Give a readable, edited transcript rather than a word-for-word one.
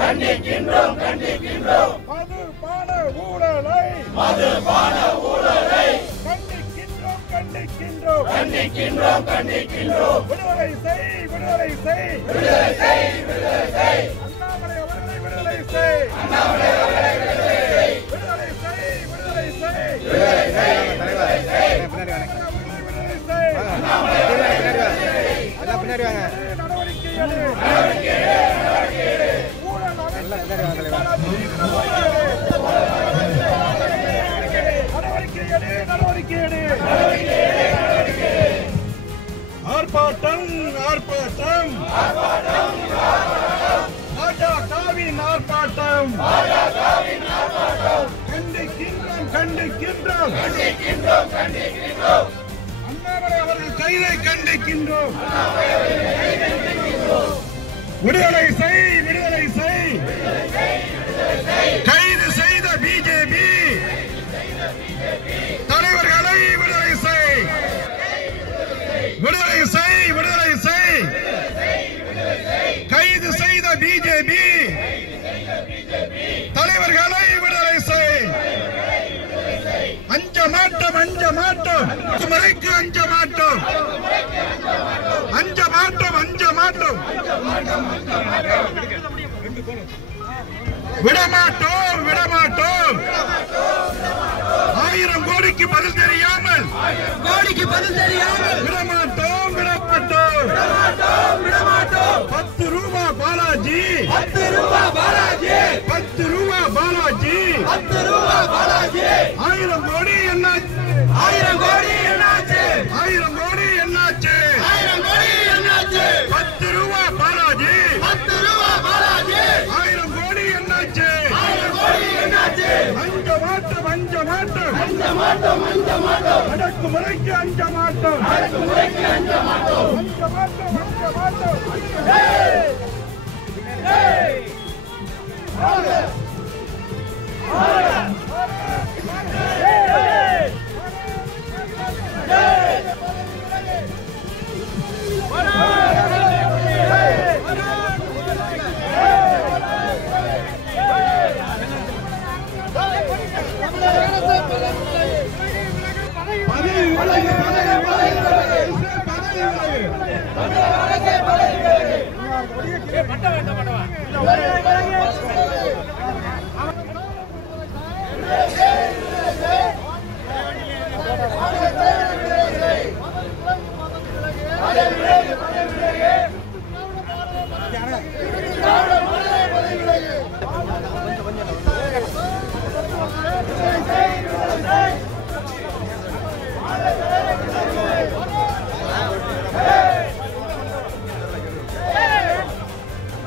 கண்டிக்கின்றோம் மதுபான ஊழலை கண்டிக்கின்றோம். விடுதலை செய் அண்ணாமலை அவர்களை விடுதலை செய். ஆர்ப்பாட்டம் பாஜகவின் ஆர்ப்பாட்டம் கண்டிக்கின்றோம் அண்ணாமலை அவர்கள் கைதை கண்டிக்கின்றோம். விடுதலை செய் கைது செய்த பிஜேபி தலைவர்களை விடுதலை செய். கைது செய்த பிஜேபி தலைவர்களை விடுதலை செய். அஞ்ச மாட்டோம் முறைக்கு அஞ்ச மாட்டோம் விடமாட்டோம் 1000 கோடிக்கு பதில் தெரியாமல் விடமாட்டோம் 10 ரூபா பாலாஜி 10 ரூபா பாலாஜி 1000 கோடி என்னாச்சு 1000 கோடி என்னாச்சு 10 ரூபா பாலாஜி 1000 கோடி என்னாச்சு அஞ்ச மாட்டோம் அடக்குமுறைக்கு அஞ்ச மாட்டோம் பதவி